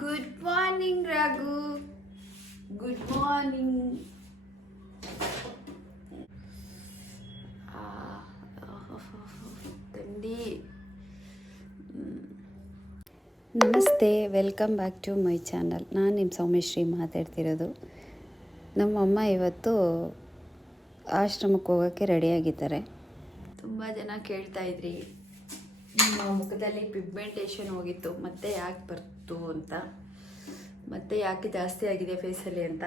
Good morning Raghu good morning ತಂಡಿ ನಮಸ್ತೆ welcome back to my channel ನಾನು ನಿಮ್ಮ ಸೌಮ್ಯಶ್ರೀ ಮಾತಾಡ್ತಿರೋದು. ನಮ್ಮಮ್ಮ ಇವತ್ತು ಆಶ್ರಮಕ್ಕೆ ಹೋಗೋಕ್ಕೆ ರೆಡಿಯಾಗಿದ್ದಾರೆ ತುಂಬ ಜನ ಕೇಳ್ತಾ ಇದ್ರಿ. ನಿಮ್ಮ ಮುಖದಲ್ಲಿ ಪಿಗ್ಮೆಂಟೇಷನ್ ಹೋಗಿತ್ತು, ಮತ್ತೆ ಯಾಕೆ ಬರ್ತು ಅಂತ? ಮತ್ತೆ ಯಾಕೆ ಜಾಸ್ತಿ ಆಗಿದೆ ಫೇಸಲ್ಲಿ ಅಂತ?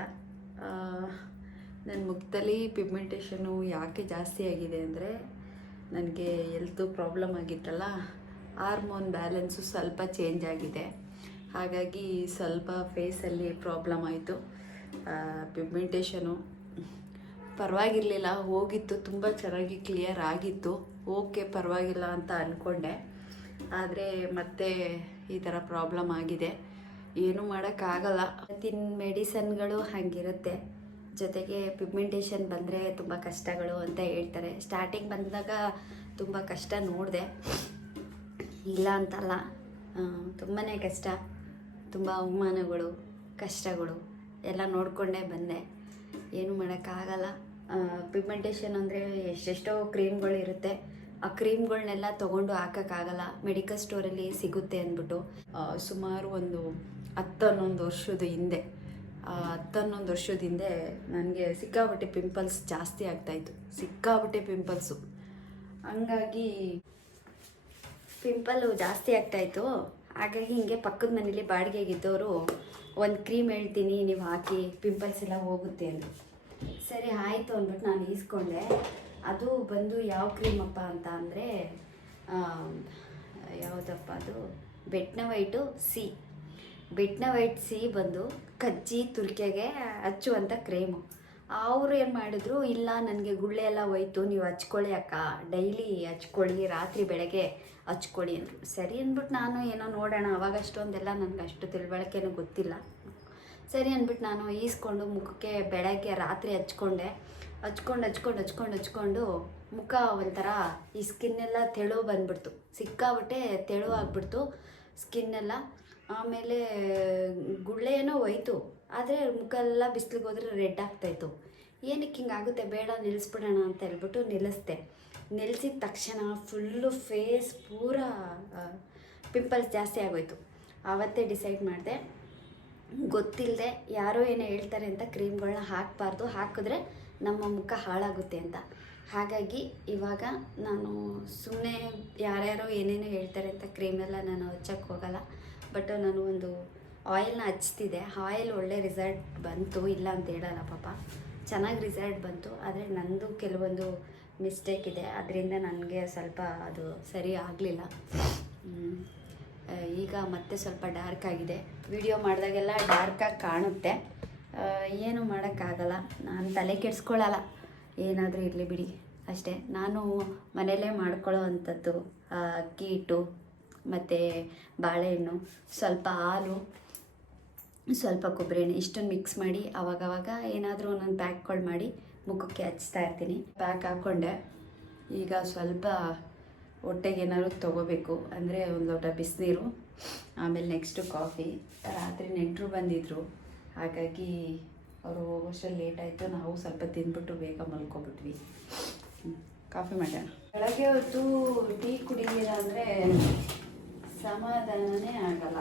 ನನ್ನ ಮುಖದಲ್ಲಿ ಪಿಗ್ಮೆಂಟೇಷನು ಯಾಕೆ ಜಾಸ್ತಿ ಆಗಿದೆ ಅಂದರೆ, ನನಗೆ ಎಲ್ತು ಪ್ರಾಬ್ಲಮ್ ಆಗಿತ್ತಲ್ಲ ಹಾರ್ಮೋನ್ ಬ್ಯಾಲೆನ್ಸು ಸ್ವಲ್ಪ ಚೇಂಜ್ ಆಗಿದೆ. ಹಾಗಾಗಿ ಸ್ವಲ್ಪ ಫೇಸಲ್ಲಿ ಪ್ರಾಬ್ಲಮ್ ಆಯಿತು. ಪಿಗ್ಮೆಂಟೇಷನು ಪರವಾಗಿರಲಿಲ್ಲ, ಹೋಗಿತ್ತು, ತುಂಬ ಚೆನ್ನಾಗಿ ಕ್ಲಿಯರ್ ಆಗಿತ್ತು. ಓಕೆ ಪರವಾಗಿಲ್ಲ ಅಂತ ಅಂದ್ಕೊಂಡೆ ಆದರೆ ಮತ್ತೆ ಈ ಥರ ಪ್ರಾಬ್ಲಮ್ ಆಗಿದೆ. ಏನೂ ಮಾಡೋಕ್ಕಾಗಲ್ಲ ತಿನ್ ಮೆಡಿಸನ್ಗಳು ಹಾಗಿರುತ್ತೆ. ಜೊತೆಗೆ ಪಿಗ್ಮೆಂಟೇಷನ್ ಬಂದರೆ ತುಂಬ ಕಷ್ಟಗಳು ಅಂತ ಹೇಳ್ತಾರೆ. ಸ್ಟಾರ್ಟಿಂಗ್ ಬಂದಾಗ ತುಂಬ ಕಷ್ಟ ನೋಡಿದೆ. ಇಲ್ಲ ಅಂತಲ್ಲ. ತುಂಬಾ ಕಷ್ಟ. ತುಂಬ ಅವಮಾನಗಳು, ಕಷ್ಟಗಳು ಎಲ್ಲ ನೋಡಿಕೊಂಡೇ ಬಂದೆ. ಏನು ಮಾಡೋಕ್ಕಾಗಲ್ಲ. ಪಿಗ್ಮೆಂಟೇಷನ್ ಅಂದರೆ ಎಷ್ಟೆಷ್ಟೋ ಕ್ರೀಮ್ಗಳಿರುತ್ತೆ ಆ ಕ್ರೀಮ್ಗಳನ್ನೆಲ್ಲ ತೊಗೊಂಡು ಹಾಕೋಕ್ಕಾಗಲ್ಲ. ಮೆಡಿಕಲ್ ಸ್ಟೋರಲ್ಲಿ ಸಿಗುತ್ತೆ ಅಂದ್ಬಿಟ್ಟು ಸುಮಾರು ಒಂದು ಹತ್ತು ಹನ್ನೊಂದು ವರ್ಷದ ಹಿಂದೆ ಆ, ಹತ್ತು ಹನ್ನೊಂದು ವರ್ಷದ ಹಿಂದೆ ನನಗೆ ಸಿಕ್ಕಾಪಟ್ಟೆ ಪಿಂಪಲ್ಸ್ ಜಾಸ್ತಿ ಆಗ್ತಾಯಿತ್ತು ಸಿಕ್ಕಾಪಟ್ಟೆ ಪಿಂಪಲ್ಸು ಹಂಗಾಗಿ ಪಿಂಪಲ್ಲು ಜಾಸ್ತಿ ಆಗ್ತಾಯಿತ್ತು ಹಾಗಾಗಿ ಹಿಂಗೆ ಪಕ್ಕದ ಮನೇಲಿ ಬಾಡಿಗೆಗಿದ್ದವರು ಒಂದು ಕ್ರೀಮ್ ಹೇಳ್ತೀನಿ, ನೀವು ಹಾಕಿ ಪಿಂಪಲ್ಸ್ ಎಲ್ಲ ಹೋಗುತ್ತೆ ಅಂದರು ಸರಿ, ಆಯಿತು ಅಂದ್ಬಿಟ್ಟು ನಾನು ಈಸ್ಕೊಂಡೆ. ಅದು ಬಂದು ಯಾವ ಕ್ರೀಮಪ್ಪ ಅಂತ ಅಂದರೆ ಯಾವುದಪ್ಪ ಅದು? ಬೆಟ್ನ ವೈಟು ಸಿ. ಬೆಟ್ನ ವೈಟ್ ಸಿ ಬಂದು ಕಜ್ಜಿ ತುರ್ಕೆಗೆ ಹಚ್ಚುವಂಥ ಕ್ರೀಮು. ಅವರು ಏನು ಮಾಡಿದ್ರು, ಇಲ್ಲ, ನನಗೆ ಗುಳ್ಳೆ ಎಲ್ಲ ಹೋಯ್ತು, ನೀವು ಹಚ್ಕೊಳ್ಳಿ ಅಕ್ಕ. ಡೈಲಿ ಹಚ್ಕೊಳ್ಳಿ, ರಾತ್ರಿ ಬೆಳಗ್ಗೆ ಹಚ್ಕೊಳ್ಳಿ ಅಂದರು. ಸರಿ ಅಂದ್ಬಿಟ್ಟು ನಾನು ಏನೋ ನೋಡೋಣ, ಅವಾಗ ಅಷ್ಟೊಂದೆಲ್ಲ ನನಗೆ ಅಷ್ಟು ತಿಳುವಳಿಕೆನೂ ಗೊತ್ತಿಲ್ಲ. ಸರಿ ಅಂದ್ಬಿಟ್ಟು ನಾನು ಈಸ್ಕೊಂಡು ಮುಖಕ್ಕೆ ಬೆಳಗ್ಗೆ ರಾತ್ರಿ ಹಚ್ಕೊಂಡೆ. ಹಚ್ಕೊಂಡು ಹಚ್ಕೊಂಡು ಹಚ್ಕೊಂಡು ಹಚ್ಕೊಂಡು ಮುಖ ಒಂಥರ ಈ ಸ್ಕಿನ್ನೆಲ್ಲ ತೆಳು ಬಂದ್ಬಿಡ್ತು. ಸಿಕ್ಕಾಬಿಟ್ಟೆ ತೆಳು ಆಗ್ಬಿಡ್ತು ಸ್ಕಿನ್ನೆಲ್ಲ. ಆಮೇಲೆ ಗುಳ್ಳೆ ಏನೋ ಹೋಯ್ತು. ಆದರೆ ಮುಖ ಎಲ್ಲ ಬಿಸಿಲಿಗೆ ಹೋದ್ರೆ ರೆಡ್ ಆಗ್ತಾಯಿತ್ತು ಏನಕ್ಕೆ ಹಿಂಗಾಗುತ್ತೆ? ಬೇಡ ನಿಲ್ಲಿಸ್ಬಿಡೋಣ ಅಂತ ಹೇಳ್ಬಿಟ್ಟು ನಿಲ್ಲಿಸ್ದೆ. ನಿಲ್ಲಿಸಿದ ತಕ್ಷಣ ಫುಲ್ಲು ಫೇಸ್ ಪೂರ ಪಿಂಪಲ್ಸ್ ಜಾಸ್ತಿ ಆಗೋಯ್ತು. ಆವತ್ತೇ ಡಿಸೈಡ್ ಮಾಡಿದೆ ಗೊತ್ತಿಲ್ಲದೆ ಯಾರೋ ಏನೋ ಹೇಳ್ತಾರೆ ಅಂತ ಕ್ರೀಮ್ಗಳನ್ನ ಹಾಕಬಾರ್ದು, ಹಾಕಿದ್ರೆ ನಮ್ಮ ಮುಖ ಹಾಳಾಗುತ್ತೆ ಅಂತ. ಹಾಗಾಗಿ ಇವಾಗ ನಾನು ಸುಮ್ಮನೆ ಯಾರ್ಯಾರೋ ಏನೇನೋ ಹೇಳ್ತಾರೆ ಅಂತ ಕ್ರೀಮೆಲ್ಲ ನಾನು ಹಚ್ಚಕ್ಕೆ ಹೋಗಲ್ಲ. ಬಟ್ ನಾನು ಒಂದು ಆಯಿಲ್ನ ಹಚ್ತಿದ್ದೆ. ಆಯಿಲ್ ಒಳ್ಳೆ ರಿಸಲ್ಟ್ ಬಂತು, ಇಲ್ಲ ಅಂತ ಹೇಳಲ್ಲ ಪಾಪ. ಚೆನ್ನಾಗಿ ರಿಸಲ್ಟ್ ಬಂತು. ಆದರೆ ನಂದು ಕೆಲವೊಂದು ಮಿಸ್ಟೇಕ್ ಇದೆ. ಅದರಿಂದ ನನಗೆ ಸ್ವಲ್ಪ ಅದು ಸರಿ ಆಗಲಿಲ್ಲ. ಈಗ ಮತ್ತೆ ಸ್ವಲ್ಪ ಡಾರ್ಕ್ ಆಗಿದೆ. ವಿಡಿಯೋ ಮಾಡಿದಾಗೆಲ್ಲ ಡಾರ್ಕಾಗಿ ಕಾಣುತ್ತೆ. ಏನು ಮಾಡೋಕ್ಕಾಗಲ್ಲ. ನಾನು ತಲೆ ಕೆಡಿಸ್ಕೊಳ್ಳಲ್ಲ ಏನಾದರೂ ಇರಲಿ ಬಿಡಿ. ಅಷ್ಟೇ. ನಾನು ಮನೆಯಲ್ಲೇ ಮಾಡ್ಕೊಳ್ಳೋ ಅಂಥದ್ದು ಅಕ್ಕಿ ಹಿಟ್ಟು, ಮತ್ತು ಬಾಳೆಹಣ್ಣು, ಸ್ವಲ್ಪ ಹಾಲು ಸ್ವಲ್ಪ ಕೊಬ್ಬರಿ ಎಣ್ಣೆ ಇಷ್ಟನ್ನು ಮಿಕ್ಸ್ ಮಾಡಿ, ಅವಾಗವಾಗ ಏನಾದರೂ ಒಂದೊಂದು ಪ್ಯಾಕ್ಗಳು ಮಾಡಿ ಮುಖಕ್ಕೆ ಹಚ್ತಾ ಇರ್ತೀನಿ. ಪ್ಯಾಕ್ ಹಾಕ್ಕೊಂಡೆ. ಈಗ ಸ್ವಲ್ಪ ಹೊಟ್ಟೆಗೆ ಏನಾದ್ರು ತೊಗೋಬೇಕು. ಅಂದರೆ ಒಂದು ಲೋಟ ಬಿಸಿನೀರು, ಆಮೇಲೆ ನೆಕ್ಸ್ಟು ಕಾಫಿ ರಾತ್ರಿ ನೆಂಟರು ಬಂದಿದ್ದರು ಹಾಗಾಗಿ ಅವರು ಹೋಗೋಷ್ಟರಲ್ಲಿ ಲೇಟ್ ಆಯಿತು. ನಾವು ಸ್ವಲ್ಪ ತಿಂದ್ಬಿಟ್ಟು ಬೇಗ ಮಲ್ಕೊಬಿಟ್ವಿ. ಕಾಫಿ ಮಾಡೋಣ ಬೆಳಗ್ಗೆ ಹೊತ್ತು ಟೀ ಕುಡಿಲಿಲ್ಲ ಅಂದರೆ ಸಮಾಧಾನನೇ ಆಗಲ್ಲ.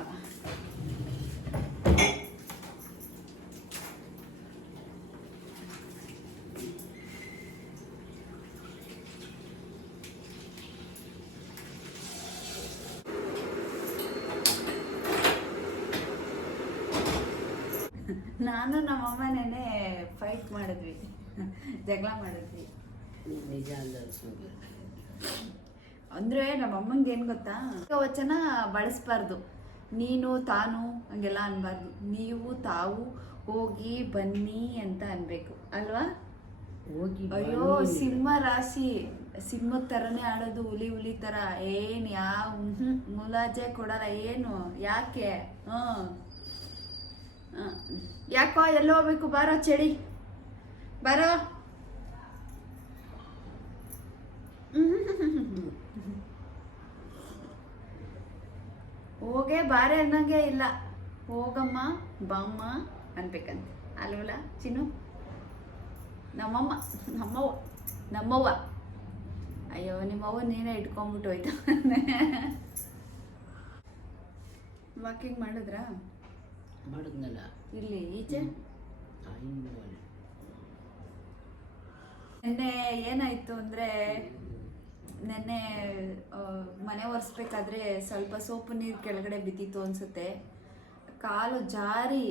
ನಾನು ನಮ್ಮ ನೆನೆ ಫೈಟ್ ಮಾಡಿದ್ವಿ. ಜಗಳ ಮಾಡಿದ್ವಿ. ನಿಜ. ಅಂದ್ರೆ ನಮ್ಮ ಅಮ್ಮಂಗೆ ಏನು ಗೊತ್ತಾ? ವಚನ ಬಳಸಬಾರ್ದು. ನೀನು ತಾನು ಹಂಗೆಲ್ಲ ಅನ್ಬಾರ್ದು. ನೀವು ತಾವು ಹೋಗಿ ಬನ್ನಿ ಅಂತ ಅನ್ಬೇಕು. ಅಲ್ವಾ? ಹೋಗಿ ಅಯ್ಯೋ. ಸಿಂಹ ರಾಶಿ. ಸಿಂಹದ ಥರನೇ ಆಡೋದು ಹುಲಿ ಹುಲಿ ಥರ ಏನು ಯಾವ ಮುಲಾಜೆ ಕೊಡಲ್ಲ ಏನು? ಯಾಕೆ? ಹ್ಞೂ ಯಾಕೋ ಎಲ್ಲೋ ಹೋಗ್ಬೇಕು, ಬಾರೋ ಚಳಿ. ಬಾರೋ. ಹೋಗೇ ಬಾರೆ ಅನ್ನಂಗೆ ಇಲ್ಲ. ಹೋಗಮ್ಮ, ಬಾಮ್ಮ ಅನ್ಬೇಕಂತೆ. ಅಲ್ವಲ್ಲ, ಚಿನ್ನು? ನಮ್ಮಮ್ಮ, ನಮ್ಮವ್ವ ನಮ್ಮವ್ವ. ಅಯ್ಯೋ, ನಿಮ್ಮವ್ವ ನೀನೇ ಇಟ್ಕೊಂಬಿಟ್ಟು ಹೋಯ್ತು. ವಾಕಿಂಗ್ ಮಾಡಿದ್ರಾ? ಮಾಡಿದ್ನಲ್ಲ ಇಲ್ಲಿ ಈಚೆ. ನಿನ್ನೆ ಏನಾಯ್ತು ಅಂದ್ರೆ ನೆನ್ನೆ ಮನೆ ಒರೆಸ್ಬೇಕಾದ್ರೆ ಸ್ವಲ್ಪ ಸೋಪು ನೀರು ಕೆಳಗಡೆ ಬಿದ್ದಿತ್ತು ಅನ್ಸುತ್ತೆ. ಕಾಲು ಜಾರಿ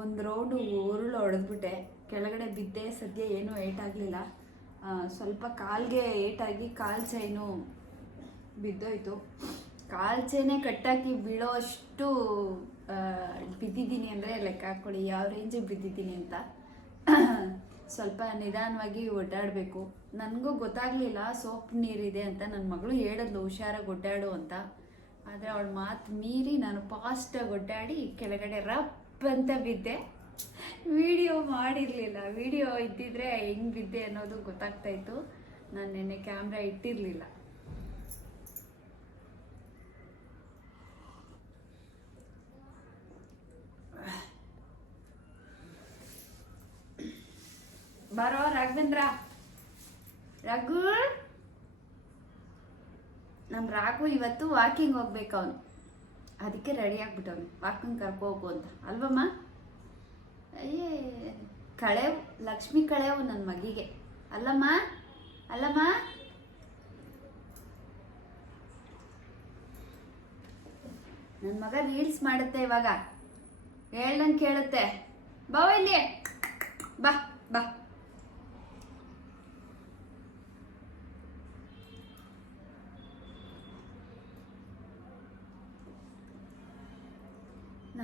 ಒಂದು ರೌಂಡು ಉರುಳು ಹೊಡೆದ್ಬಿಟ್ಟೆ ಕೆಳಗಡೆ ಬಿದ್ದೆ ಸದ್ಯ ಏನೂ ಏಟಾಗಲಿಲ್ಲ ಸ್ವಲ್ಪ ಕಾಲ್ಗೆ ಏಟಾಗಿ ಕಾಲು ಚೈನು ಬಿದ್ದೋಯ್ತು. ಕಾಲು ಚೈನೇ ಕಟ್ಟಾಕಿ ಬೀಳೋ ಅಷ್ಟು ಬಿದ್ದಿದ್ದೀನಿ ಅಂದರೆ ಲೆಕ್ಕ ಹಾಕ್ಕೊಳ್ಳಿ ಯಾವ ರೇಂಜಿಗೆ ಬಿದ್ದಿದ್ದೀನಿ ಅಂತ. ಸ್ವಲ್ಪ ನಿಧಾನವಾಗಿ ಒಡ್ಡಾಡಬೇಕು ನನಗೂ ಗೊತ್ತಾಗಲಿಲ್ಲ, ಸೋಪ್ ನೀರಿದೆ ಅಂತ. ನನ್ನ ಮಗಳು ಹೇಳಿದ್ಲು, ಹುಷಾರಾಗಿ ಒಡ್ಡಾಡು ಅಂತ. ಆದರೆ ಅವಳ ಮಾತು ಮೀರಿ ನಾನು ಫಾಸ್ಟಾಗಿ ಒಡ್ಡಾಡಿ ಕೆಳಗಡೆ ರಪ್ ಅಂತ ಬಿದ್ದೆ. ವಿಡಿಯೋ ಮಾಡಿರಲಿಲ್ಲ. ವಿಡಿಯೋ ಇದ್ದಿದ್ರೆ ಹೆಂಗೆ ಬಿದ್ದೆ ಅನ್ನೋದು ಗೊತ್ತಾಗ್ತಾಯಿತ್ತು ನಾನು ನಿನ್ನೆ ಕ್ಯಾಮ್ರಾ ಇಟ್ಟಿರಲಿಲ್ಲ. ಬರೋ, ರಾಘವೇಂದ್ರ. ರಘು? ನಮ್ಮ ರಾಘು ಇವತ್ತು ವಾಕಿಂಗ್ ಹೋಗ್ಬೇಕು ಅವನು. ಅದಕ್ಕೆ ರೆಡಿ ಆಗ್ಬಿಟ್ಟವನು. ವಾಕಿಂಗ್ ಕರ್ಕೊ ಹೋಗು ಅಂತ. ಅಲ್ವಮ್ಮ? ಅಯ್ಯೇ ಕಳೆವು, ಲಕ್ಷ್ಮಿ ಕಳೆವು ನನ್ನ ಮಗಿಗೆ. ಅಲ್ಲಮ್ಮ? ಅಲ್ಲಮ್ಮ? ನನ್ನ ಮಗ ರೀಲ್ಸ್ ಮಾಡುತ್ತೆ ಇವಾಗ. ಹೇಳ್ದಂಗೆ ಕೇಳುತ್ತೆ. ಬಾವ ಇಲ್ಲಿ. ಬಾ ಬಾ.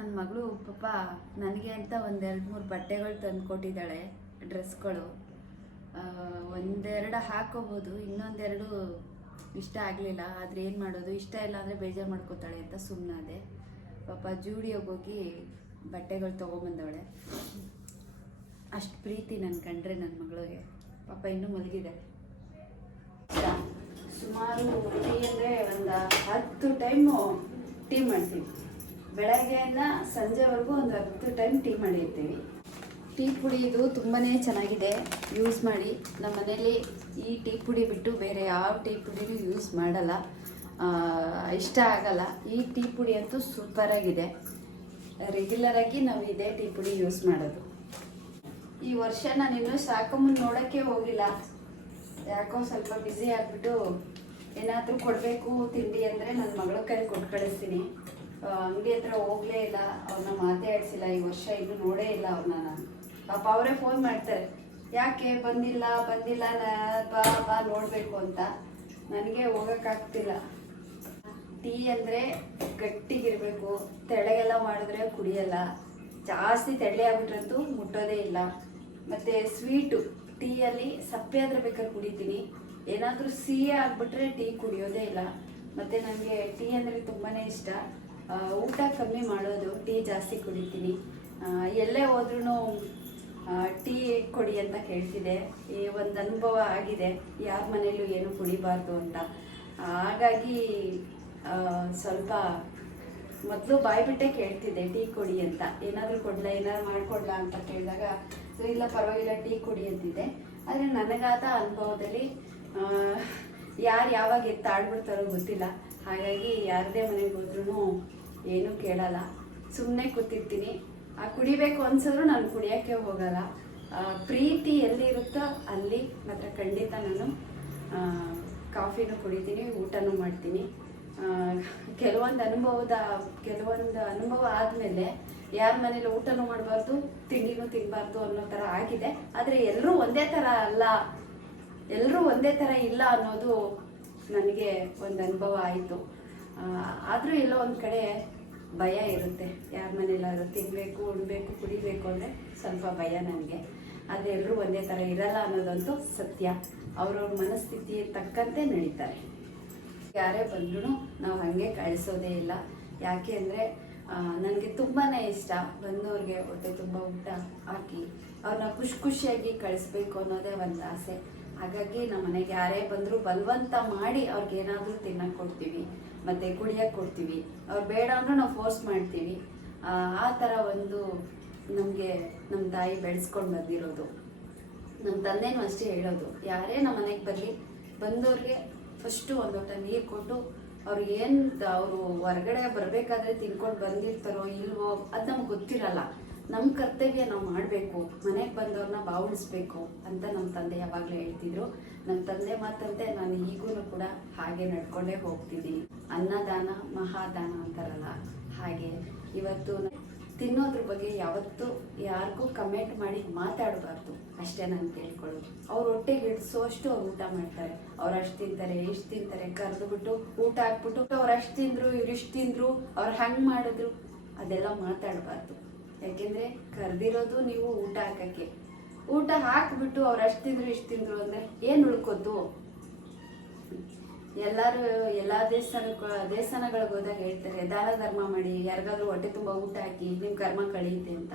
ನನ್ನ ಮಗಳು ಪಾಪ ನನಗೆ ಅಂತ ಒಂದೆರಡು ಮೂರು ಬಟ್ಟೆಗಳು ತಂದು ಕೊಟ್ಟಿದ್ದಾಳೆ ಡ್ರೆಸ್ಗಳು ಒಂದೆರಡು ಹಾಕೋಬೋದು, ಇನ್ನೊಂದೆರಡು ಇಷ್ಟ ಆಗಲಿಲ್ಲ, ಆದರೆ ಏನು ಮಾಡೋದು? ಇಷ್ಟ ಇಲ್ಲ ಅಂದರೆ ಬೇಜಾರು ಮಾಡ್ಕೋತಾಳೆ ಅಂತ ಸುಮ್ಮನಾದೆ ಪಾಪ ಜೂಡಿಯೋಗೆ ಹೋಗಿ ಬಟ್ಟೆಗಳು ತೊಗೊಂಬಂದವಳೆ. ಅಷ್ಟು ಪ್ರೀತಿ ನನ್ನ ಕಂಡ್ರೆ ನನ್ನ ಮಗಳಿಗೆ. ಪಾಪ ಇನ್ನೂ ಮಲಗಿದೆ. ಸುಮಾರು ಅಂದರೆ ಒಂದು ಹತ್ತು ಟೈಮು ಟೀ ಮಾಡ್ತೀವಿ. ಬೆಳಗ್ಗೆಯಿಂದ ಸಂಜೆವರೆಗೂ ಒಂದು ಹತ್ತು ಟೈಮ್ ಟೀ ಮಾಡಿರ್ತೀವಿ. ಟೀ ಪುಡಿ ಇದು ತುಂಬಾ ಚೆನ್ನಾಗಿದೆ. ಯೂಸ್ ಮಾಡಿ. ನಮ್ಮ ಮನೇಲಿ ಈ ಟೀ ಪುಡಿ ಬಿಟ್ಟು ಬೇರೆ ಯಾವ ಟೀ ಪುಡಿನೂ ಯೂಸ್ ಮಾಡಲ್ಲ. ಇಷ್ಟ ಆಗಲ್ಲ. ಈ ಟೀ ಪುಡಿ ಅಂತೂ ಸೂಪರಾಗಿದೆ ರೆಗ್ಯುಲರಾಗಿ ನಾವು ಇದೇ ಟೀ ಪುಡಿ ಯೂಸ್ ಮಾಡೋದು. ಈ ವರ್ಷ ನಾನು ಇನ್ನೂ ಸಾಕಮ್ಮನ ನೋಡೋಕ್ಕೆ ಹೋಗಿಲ್ಲ. ಯಾಕೋ ಸ್ವಲ್ಪ ಬ್ಯುಸಿ ಆಗಿಬಿಟ್ಟು ಏನಾದರೂ ಕೊಡಬೇಕು ತಿಂಡಿ ಅಂದರೆ ನನ್ನ ಮಗಳ ಕೈ ಕೊಟ್ಟು ಕಳಿಸ್ತೀನಿ. ಅಂಗಡಿ ಹತ್ರ ಹೋಗಲೇ ಇಲ್ಲ ಅವ್ರನ್ನ ಮಾತೇ ಆಡಿಸಿಲ್ಲ ಈ ವರ್ಷ ಇನ್ನೂ ನೋಡೇ ಇಲ್ಲ ಅವ್ರನ್ನ ನಾನು. ಪಾಪ ಅವರೇ ಫೋನ್ ಮಾಡ್ತಾರೆ. ಯಾಕೆ ಬಂದಿಲ್ಲ ಬಂದಿಲ್ಲ, ನಾ, ಬಾ ಬಾ, ನೋಡಬೇಕು ಅಂತ. ನನಗೆ ಹೋಗೋಕ್ಕಾಗ್ತಿಲ್ಲ ಟೀ ಅಂದರೆ ಗಟ್ಟಿಗಿರಬೇಕು. ತೆಳಗೆಲ್ಲ ಮಾಡಿದ್ರೆ ಕುಡಿಯಲ್ಲ. ಜಾಸ್ತಿ ತೆಳ್ಳೆ ಆಗ್ಬಿಟ್ರಂತೂ ಮುಟ್ಟೋದೇ ಇಲ್ಲ. ಮತ್ತು ಸ್ವೀಟು, ಟೀಯಲ್ಲಿ ಸಪ್ಪೆ ಆದರೆ ಬೇಕಾದ್ರೆ ಕುಡಿತೀನಿ. ಏನಾದರೂ ಸಿಹಿ ಆಗಿಬಿಟ್ರೆ ಟೀ ಕುಡಿಯೋದೇ ಇಲ್ಲ. ಮತ್ತು ನನಗೆ ಟೀ ಅಂದರೆ ತುಂಬಾ ಇಷ್ಟ. ಊಟ ಕಮ್ಮಿ ಮಾಡೋದು ಟೀ ಜಾಸ್ತಿ ಕುಡಿತೀನಿ. ಎಲ್ಲೇ ಹೋದ್ರೂ ಟೀ ಕೊಡಿ ಅಂತ ಕೇಳ್ತಿದೆ. ಈ ಒಂದು ಅನುಭವ ಆಗಿದೆ. ಯಾರ ಮನೇಲೂ ಏನು ಕುಡಿಬಾರ್ದು ಅಂತ. ಹಾಗಾಗಿ ಸ್ವಲ್ಪ ಮೊದಲು ಬಾಯ್ಬಿಟ್ಟೆ ಕೇಳ್ತಿದ್ದೆ ಟೀ ಕೊಡಿ ಅಂತ. ಏನಾದರೂ ಕೊಡಲ ಏನಾದ್ರು ಮಾಡ್ಕೊಡ್ಲಾ ಅಂತ ಕೇಳಿದಾಗ "ಸೊ, ಇಲ್ಲ ಪರವಾಗಿಲ್ಲ ಟೀ ಕೊಡಿ ಅಂತಿದೆ ಆದರೆ ನನಗಾದ ಅನುಭವದಲ್ಲಿ ಯಾರು ಯಾವಾಗ ಎತ್ತಾಡ್ಬಿಡ್ತಾರೋ ಗೊತ್ತಿಲ್ಲ. ಹಾಗಾಗಿ ಯಾರದೇ ಮನೆಗೆ ಹೋದ್ರೂ ಏನೂ ಕೇಳಲ್ಲ. ಸುಮ್ಮನೆ ಕೂತಿರ್ತೀನಿ. ಆ ಕುಡಿಬೇಕು ಅನ್ಸಿದ್ರು ನಾನು ಕುಡಿಯೋಕ್ಕೆ ಹೋಗಲ್ಲ. ಪ್ರೀತಿ ಎಲ್ಲಿರುತ್ತೋ ಅಲ್ಲಿ ಮಾತ್ರ ಖಂಡಿತ ನಾನು ಕಾಫಿನೂ ಕುಡಿತೀನಿ, ಊಟನೂ ಮಾಡ್ತೀನಿ. ಕೆಲವೊಂದು ಅನುಭವದ, ಕೆಲವೊಂದು ಅನುಭವ ಆದಮೇಲೆ ಯಾರ ಮನೇಲಿ ಊಟನೂ ಮಾಡಬಾರ್ದು, ತಿಂಡಿನೂ ತಿನ್ನಬಾರ್ದು ಅನ್ನೋ ಥರ ಆಗಿದೆ. ಆದರೆ ಎಲ್ಲರೂ ಒಂದೇ ಥರ ಅಲ್ಲ. ಎಲ್ಲರೂ ಒಂದೇ ಥರ ಇಲ್ಲ ಅನ್ನೋದು ನನಗೆ ಒಂದು ಅನುಭವ ಆಯಿತು. ಆದರೂ ಎಲ್ಲೋ ಒಂದು ಕಡೆ ಭಯ ಇರುತ್ತೆ. ಯಾರ ಮನೇಲಾದ್ರೂ ತಿನ್ನಬೇಕು ಉಣ್ಬೇಕು, ಕುಡಿಬೇಕು ಅಂದರೆ ಸ್ವಲ್ಪ ಭಯ ನನಗೆ. ಆದರೆ ಎಲ್ಲರೂ ಒಂದೇ ಥರ ಇರಲ್ಲ ಅನ್ನೋದಂತೂ ಸತ್ಯ. ಅವ್ರವ್ರ ಮನಸ್ಥಿತಿ ತಕ್ಕಂತೆ ನಡೀತಾರೆ. ಯಾರೇ ಬಂದ್ರೂ ನಾವು ಹಾಗೆ ಕಳಿಸೋದೇ ಇಲ್ಲ. ಯಾಕೆ ಅಂದರೆ ನನಗೆ ತುಂಬಾ ಇಷ್ಟ ಬಂದವ್ರಿಗೆ ಹೊಟ್ಟೆ ತುಂಬ ಊಟ ಹಾಕಿ. ಅವ್ರನ್ನ ಖುಷಿ ಖುಷಿಯಾಗಿ ಕಳಿಸ್ಬೇಕು ಅನ್ನೋದೇ ಒಂದು ಆಸೆ. ಹಾಗಾಗಿ ನಮ್ಮ ಮನೆಗೆ ಯಾರೇ ಬಂದರೂ ಬಲವಂತ ಮಾಡಿ ಅವ್ರಿಗೆ ಏನಾದರೂ ತಿನ್ನಕ್ಕೆ ಕೊಡ್ತೀವಿ, ಮತ್ತು ಕುಡಿಯೋಕ್ಕೆ ಕೊಡ್ತೀವಿ. ಅವ್ರು ಬೇಡ ಅಂದರೂ ನಾವು ಫೋರ್ಸ್ ಮಾಡ್ತೀವಿ. ಆ ಥರ ಒಂದು ನಮಗೆ ನಮ್ಮ ತಾಯಿ ಬೆಳೆಸ್ಕೊಂಡು ಬಂದಿರೋದು. ನಮ್ಮ ತಂದೆನೂ ಅಷ್ಟೇ ಹೇಳೋದು. ಯಾರೇ ನಮ್ಮ ಮನೆಗೆ ಬರಲಿ ಬಂದವ್ರಿಗೆ ಫಸ್ಟು ಒಂದು ಲೋಟ ನೀರು ಕೊಟ್ಟು ಅವ್ರು ಏನು ಅವರು ಹೊರಗಡೆ ಬರಬೇಕಾದ್ರೆ ತಿನ್ಕೊಂಡು ಬಂದಿರ್ತಾರೋ ಇಲ್ವೋ ಅದು ನಮ್ಗೆ ಗೊತ್ತಿರಲ್ಲ. ನಮ್ಮ ಕರ್ತವ್ಯ ನಾವು ಮಾಡಬೇಕು, ಮನೆಗೆ ಬಂದವ್ರನ್ನ ಬಾವುಳಿಸ್ಬೇಕು ಅಂತ ನಮ್ಮ ತಂದೆ ಯಾವಾಗಲೂ ಹೇಳ್ತಿದ್ರು. ನಮ್ಮ ತಂದೆ ಮಾತಂತೆ ನಾನು ಈಗೂ ಕೂಡ ಹಾಗೆ ನಡ್ಕೊಂಡೇ ಹೋಗ್ತಿದ್ದೀನಿ. ಅನ್ನದಾನ, ಮಹಾದಾನ ಅಂತಾರಲ್ಲ, ಹಾಗೆ. ಇವತ್ತು ತಿನ್ನೋದ್ರ ಬಗ್ಗೆ ಯಾವತ್ತೂ ಯಾರಿಗೂ ಕಮೆಂಟ್ ಮಾಡಿ ಮಾತಾಡಬಾರ್ದು, ಅಷ್ಟೇ ನಾನು ಕೇಳ್ಕೊಳ್ಳೋದು. ಅವ್ರ ಹೊಟ್ಟೆಗೆ ಹಿಡಿಸೋಷ್ಟು ಅವ್ರು ಊಟ ಮಾಡ್ತಾರೆ. ಅವ್ರು ಅಷ್ಟು ತಿಂತಾರೆ, ಇಷ್ಟು ತಿಂತಾರೆ ಕರೆದು ಬಿಟ್ಟು ಊಟ ಹಾಕ್ಬಿಟ್ಟು ಅವ್ರು ಅಷ್ಟು ತಿಂದರು ಇವ್ರು ಇಷ್ಟು ತಿಂದರು, ಅವ್ರು ಹಂಗೆ ಮಾಡಿದ್ರು, ಅದೆಲ್ಲ ಮಾತಾಡಬಾರ್ದು. ಯಾಕೆಂದ್ರೆ ಕರೆದಿರೋದು ನೀವು ಊಟ ಹಾಕಕ್ಕೆ. ಊಟ ಹಾಕ್ಬಿಟ್ಟು ಅವ್ರು ಅಷ್ಟು ತಿಂದ್ರು, ಇಷ್ಟು ತಿಂದ್ರು ಅಂದ್ರೆ ಏನು ಉಳ್ಕೋತು ಎಲ್ಲರೂ, ಎಲ್ಲ ದೇವಸ್ಥಾನಕ್ಕೆ ದೇವಸ್ಥಾನಗಳಿಗೆ ಹೋದಾಗ ಹೇಳ್ತಾರೆ, ದಾನ, ಧರ್ಮ ಮಾಡಿ, ಯಾರಿಗಾದ್ರೂ ಹೊಟ್ಟೆ ತುಂಬ ಊಟ ಹಾಕಿ ನಿಮ್ಮ ಕರ್ಮ ಕಳೆಯುತ್ತೆ ಅಂತ.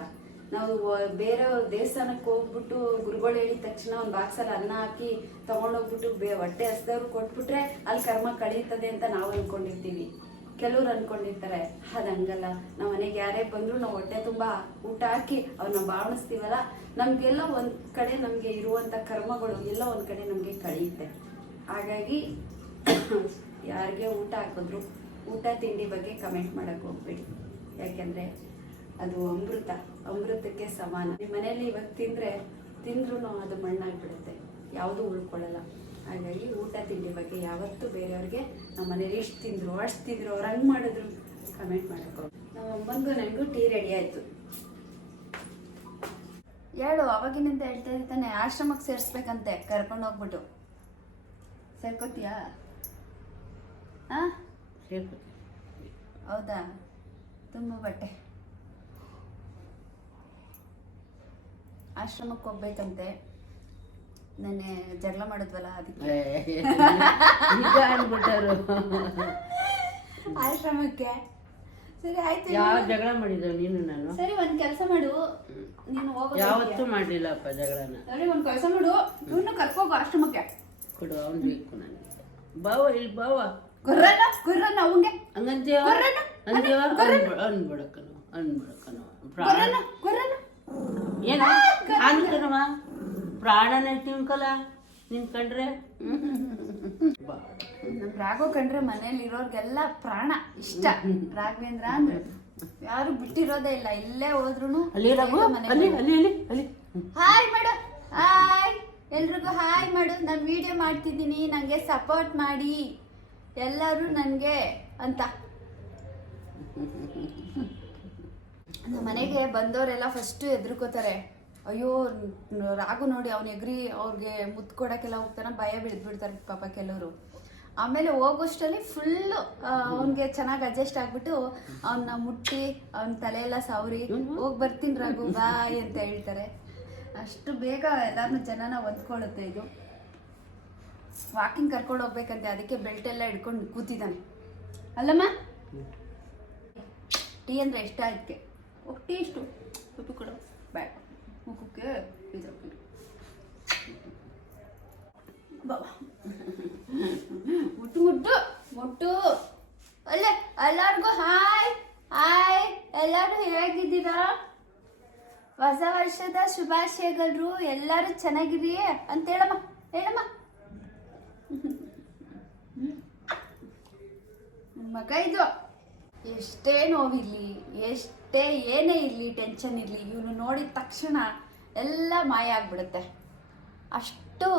ನಾವು ಬೇರೆ ದೇವಸ್ಥಾನಕ್ಕೆ ಹೋಗ್ಬಿಟ್ಟು ಗುರುಗಳು ಹೇಳಿದ ತಕ್ಷಣ ಒಂದು ಬಾಕ್ಸಲ್ಲಿ ಅನ್ನ ಹಾಕಿ ತಗೊಂಡೋಗ್ಬಿಟ್ಟು ಬೇ, ಹೊಟ್ಟೆ ಹಸ್ದವ್ರು ಕೊಟ್ಬಿಟ್ರೆ ಅಲ್ಲಿ ಕರ್ಮ ಕಳೀತದೆ ಅಂತ ನಾವು ಅನ್ಕೊಂಡಿರ್ತೀವಿ. ಕೆಲವ್ರು ಅನ್ಕೊಂಡಿರ್ತಾರೆ ಅದಂಗಲ್ಲ ನಮ್ಮ ಮನೆಗೆ ಯಾರೇ ಬಂದ್ರು ನಾವು ಹೊಟ್ಟೆ ತುಂಬಾ ಊಟ ಹಾಕಿ ಅವ್ರನ್ನ ಬಾವಣಿಸ್ತೀವಲ್ಲ ನಮ್ಗೆಲ್ಲ ಒಂದ್ ಕಡೆ ನಮ್ಗೆ ಇರುವಂತ ಕರ್ಮಗಳು ಎಲ್ಲ ಒಂದ್ ಕಡೆ ನಮ್ಗೆ ಕಳೆಯುತ್ತೆ. ಹಾಗಾಗಿ ಯಾರಿಗೆ ಊಟ ಹಾಕಿದ್ರು ಊಟ ತಿಂಡಿ ಬಗ್ಗೆ ಕಮೆಂಟ್ ಮಾಡಕ್ ಹೋಗ್ಬೇಡಿ. ಯಾಕೆಂದ್ರೆ ಅದು ಅಮೃತ, ಅಮೃತಕ್ಕೆ ಸಮಾನ. ನಿಮ್ಮ ಮನೆಯಲ್ಲಿ ಇವಾಗ ತಿಂದ್ರೆ ತಿಂದ್ರೂ ಅದು ಮಣ್ಣಾಗ್ಬಿಡುತ್ತೆ. ಯಾವುದು ಉಳ್ಕೊಳ್ಳಲ್ಲ. ಹಾಗಾಗಿ ಊಟ ತಿಂಡಿ ಬಗ್ಗೆ ಯಾವತ್ತೂ ಬೇರೆಯವ್ರಿಗೆ ನಮ್ಮ ಮನೇಲಿ ಎಷ್ಟು ತಿಂದರು, ಅಷ್ಟು ತಿಂದರು, ಅವ್ರು ಹಂಗೆ ಮಾಡಿದ್ರು ಕಮೆಂಟ್ ಮಾಡಕ್ಕೆ ನಮ್ಮ ಅಮ್ಮನಿಗೂ ನನಗೂ ಟೀ ರೆಡಿ ಆಯಿತು. ಹೇಳು, ಅವಾಗಿನಿಂದ ಹೇಳ್ತಾ ತಾನೆ, ಆಶ್ರಮಕ್ಕೆ ಸೇರಿಸ್ಬೇಕಂತೆ, ಕರ್ಕೊಂಡು ಹೋಗ್ಬಿಟ್ಟು. ಸೇರ್ಕೋತೀಯಾ? ಹಾಂ ಹೌದಾ? ತುಂಬ ಬಟ್ಟೆ. ಆಶ್ರಮಕ್ಕೆ ಹೋಗ್ಬೇಕಂತೆ. ನೆನ್ನೆ ಜಗಳ ಮಾಡಿದ್ವಲ್ಲ ಅದಕ್ಕೆ. ಅಂದ್ಬಿಟ್ಟರು ಆಶ್ರಮಕ್ಕೆ. ಸರಿ ಆಯ್ತು ಯಾವ ಜಗಳ ಮಾಡಿದ್ರು ನೀನು ನಾನು? ಸರಿ ಒಂದ್ ಕೆಲಸ ಮಾಡು. ನೀನು ಹೋಗೋ ಯಾವತ್ತೂ ಮಾಡ್ಲಿಲ್ಲಪ್ಪ ಜಗಳನ. ಸರಿ ಒಂದ್ ಕೆಲಸ ಮಾಡು. ಇವನು ಕರ್ಕೋಗು ಆಶ್ರಮಕ್ಕೆ. ಕೊಡು ಅವ್ನು ಬೇಕು ನನಗೆ ಬಾವ ಇಲ್ಲಿ ಬಾವ. ಗುರ್ರನ ಗುರ್ರನ ಅವಂಗೆ. ಹಂಗಂತೀಯ ಕೊರ್ರನ? ಅಂತೀವ ಕೊರ್ರನ? ಏನ? ಅನ್ಕನವ ಪ್ರಾಣನೇ ತಿನ್ಕಲ ನಿನ್ ಕಂಡ್ರೆ? ರಾಘು ಕಂಡ್ರೆ ಮನೇಲಿ ಇರೋರ್ಗೆಲ್ಲ ಪ್ರಾಣ ಇಷ್ಟ. ರಾಘವೇಂದ್ರ ಅಂದ್ರೆ ಯಾರು ಬಿಟ್ಟಿರೋದೇ ಇಲ್ಲ ಇಲ್ಲೇ ಹೋದ್ರು ಅಲ್ಲಿ ರಘು ಅಲ್ಲಿ ಅಲ್ಲಿ ಅಲ್ಲಿ ಅಲ್ಲಿ. ಹಾಯ್ ಮಾಡು ಹಾಯ್ ಎಲ್ರಿಗೂ ಹಾಯ್ ಮಾಡು ನಾನು ವಿಡಿಯೋ ಮಾಡ್ತಿದ್ದೀನಿ ನನಗೆ ಸಪೋರ್ಟ್ ಮಾಡಿ. ಎಲ್ಲರೂ ನನಗೆ ಅಂತ. ನಮ್ಮ ಮನೆಗೆ ಬಂದವರೆಲ್ಲ ಫಸ್ಟು ಎದ್ರುಕೋತಾರೆ. ಅಯ್ಯೋ ರಾಗು ನೋಡಿ ಅವ್ನು ಎಗ್ರಿ ಅವ್ರಿಗೆ ಮುದ್ದು ಕೊಡೋಕ್ಕೆಲ್ಲ ಹೋಗ್ತಾನೆ ಭಯ ಬಿಡ್ತಾರೆ ಪಾಪ ಕೆಲವರು. ಆಮೇಲೆ ಹೋಗೋಷ್ಟರಲ್ಲಿ ಫುಲ್ಲು ಅವನಿಗೆ ಚೆನ್ನಾಗಿ ಅಡ್ಜಸ್ಟ್ ಆಗ್ಬಿಟ್ಟು ಅವನ್ನ ಮುಟ್ಟಿ ಅವನ ತಲೆಯೆಲ್ಲ ಸವರಿ ಹೋಗಿ ಬರ್ತೀನಿ ರಘು ಬಾಯ್ ಅಂತ ಹೇಳ್ತಾರೆ. ಅಷ್ಟು ಬೇಗ ಎಲ್ಲಾರನ್ನೂ ಜನನ ಹೊಂದ್ಕೊಳ್ಳುತ್ತೆ ಇದು. ವಾಕಿಂಗ್ ಕರ್ಕೊಂಡು ಹೋಗ್ಬೇಕಂತೆ ಅದಕ್ಕೆ ಬೆಲ್ಟ್ ಎಲ್ಲ ಹಿಡ್ಕೊಂಡು ಕೂತಿದ್ದಾನೆ. ಅಲ್ಲಮ್ಮ? ಟೀ ಅಂದ್ರೆ ಇಷ್ಟ ಅದಕ್ಕೆ ಟೀ ಇಷ್ಟು. ಉಪ್ಪು ಕೊಡು. ಬೇಡ ಮುಖಕ್ಕೆ ಇದು ಬಾಬಾ ಮುಟ್ಟು ಮುಟ್ಟು ಮುಟ್ಟು ಅಲ್ಲೇ ಎಲ್ಲರಿಗೂ ಹಾಯ್ ಹಾಯ್ ಎಲ್ಲರೂ ಹೇಗಿದ್ದೀರಾ? ಹೊಸ ವರ್ಷದ ಶುಭಾಶಯಗಳು. ಎಲ್ಲರೂ ಚೆನ್ನಾಗಿರಿ ಅಂತ ಹೇಳಮ್ಮ ಹೇಳಮ್ಮ. ಮಗ ಇದು ಎಷ್ಟೇ ನೋವಿರಲಿ, ಎಷ್ಟೇ ಏನೇ ಇರಲಿ ಟೆನ್ಷನ್ ಇರಲಿ, ಇವನು ನೋಡಿದ ತಕ್ಷಣ ಎಲ್ಲ ಮಾಯ ಆಗ್ಬಿಡುತ್ತೆ. ಅಷ್ಟು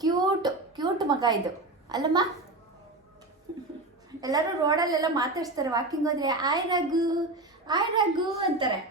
ಕ್ಯೂಟ್ ಕ್ಯೂಟ್ ಮಗ ಇದು. ಅಲ್ಲಮ್ಮ? ಎಲ್ಲರೂ ರೋಡಲ್ಲೆಲ್ಲ ಮಾತಾಡ್ಸ್ತಾರೆ ವಾಕಿಂಗ್ ಹೋದ್ರೆ, ಆಯ್ ರಘು ಆಯ್ ರಘು ಅಂತಾರೆ.